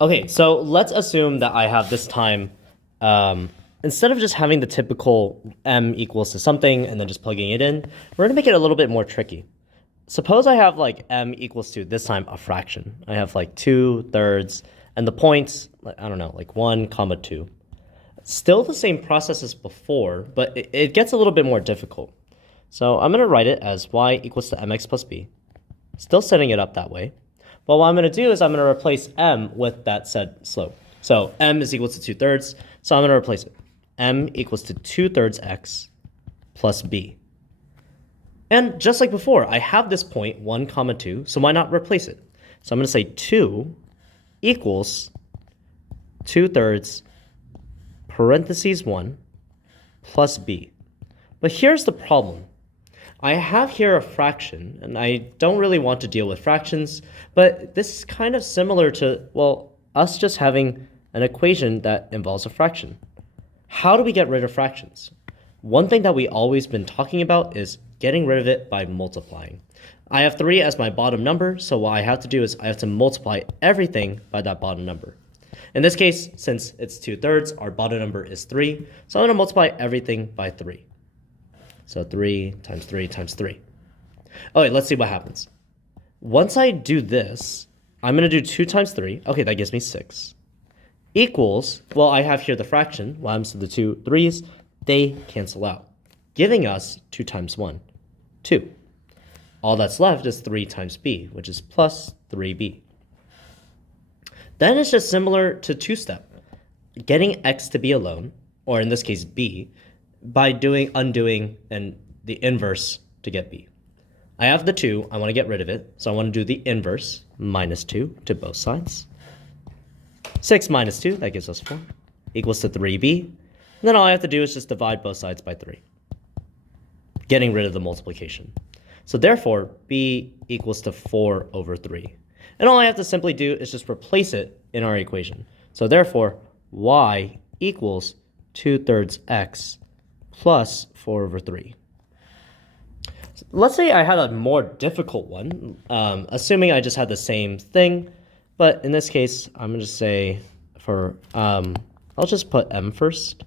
Okay, so let's assume that I have this time, instead of just having the typical m equals to something and then just plugging it in, we're going to make it a little bit more tricky. Suppose I have like m equals to, this time, a fraction. I have like 2/3, and the points, I don't know, like 1 comma 2. Still the same process as before, but it gets a little bit more difficult. So I'm going to write it as y equals to mx plus b. Still setting it up that way. But what I'm going to do is I'm going to replace m with that said slope. So m is equal to 2/3, so I'm going to replace it. M equals to 2/3 x plus b. And just like before, I have this point, 1 comma 2, so why not replace it? So I'm going to say 2 equals 2/3 parentheses 1 plus b. But here's the problem. I have here a fraction, and I don't really want to deal with fractions, but this is kind of similar to, well, us just having an equation that involves a fraction. How do we get rid of fractions? One thing that we always been talking about is getting rid of it by multiplying. I have 3 as my bottom number, so what I have to do is I have to multiply everything by that bottom number. In this case, since it's 2/3, our bottom number is 3, so I'm going to multiply everything by 3. So 3 times 3 times 3. Okay, let's see what happens. Once I do this, I'm going to do 2 times 3. Okay, that gives me 6. Equals, well, I have here the fraction. What happens to the 2 3's? They cancel out, giving us 2 times 1, 2. All that's left is 3 times b, which is plus 3b. Then it's just similar to two-step. Getting x to be alone, or in this case b, by undoing and the inverse to get b. I have the 2, I want to get rid of it, so I want to do the inverse, minus 2 to both sides. 6 minus 2, that gives us 4, equals to 3b. And then all I have to do is just divide both sides by 3, getting rid of the multiplication. So therefore, b equals to 4/3. And all I have to simply do is just replace it in our equation. So therefore, y equals 2/3 x plus 4/3. Let's say I had a more difficult one, assuming I just had the same thing. But in this case, I'm going to say I'll just put m first.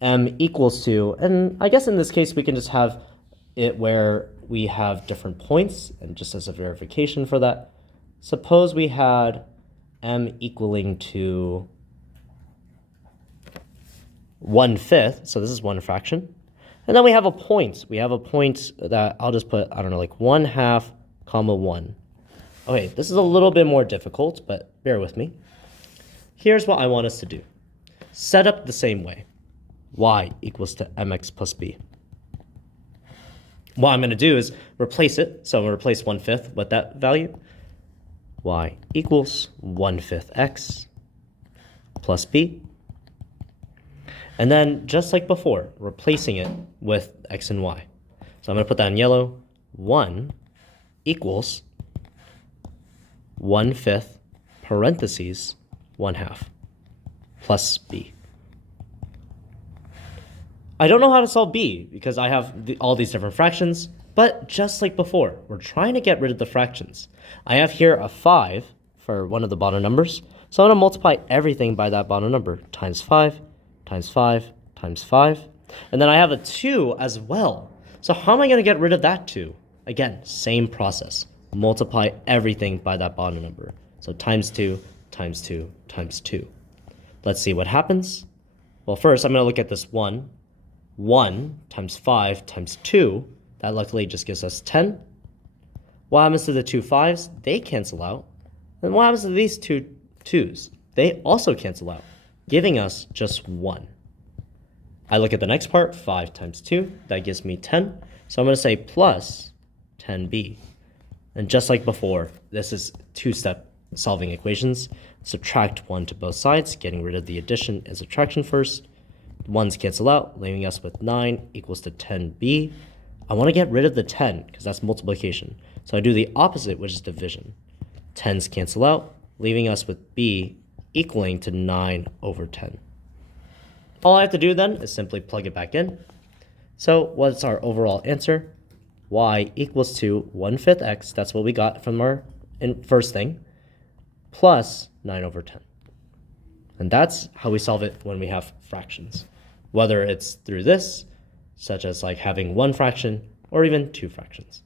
M equals to, and I guess in this case, we can just have it where we have different points, and just as a verification for that, suppose we had m equaling to 1/5, so this is one fraction. And then we have a point. We have a point that I'll just put, I don't know, like 1/2 comma 1. Okay, this is a little bit more difficult, but bear with me. Here's what I want us to do. Set up the same way. Y equals to mx plus b. What I'm going to do is replace it. So I'm going to replace 1/5 with that value. Y equals 1/5 x plus b. And then, just like before, replacing it with x and y. So I'm going to put that in yellow. 1 equals 1/5 parentheses 1/2 plus b. I don't know how to solve b because I have all these different fractions, but just like before, we're trying to get rid of the fractions. I have here a 5 for one of the bottom numbers, so I'm going to multiply everything by that bottom number, times 5, times 5, times 5. And then I have a 2 as well. So how am I going to get rid of that 2? Again, same process. Multiply everything by that bottom number. So times 2, times 2, times 2. Let's see what happens. Well, first I'm going to look at this 1. 1 times 5 times 2, that luckily just gives us 10. What happens to the 2 5's? They cancel out. And what happens to these 2 2's? They also cancel out, giving us just 1. I look at the next part, 5 times 2, that gives me 10. So I'm going to say plus 10b. And just like before, this is two-step solving equations. Subtract 1 to both sides, getting rid of the addition and subtraction first. 1's cancel out, leaving us with 9 equals to 10b. I want to get rid of the 10 because that's multiplication. So I do the opposite, which is division. 10's cancel out, leaving us with b equaling to 9/10. All I have to do then is simply plug it back in. So what's our overall answer? Y equals to 1/5 x, that's what we got from our first thing, plus 9/10. And that's how we solve it when we have fractions, whether it's through this, such as like having one fraction or even two fractions.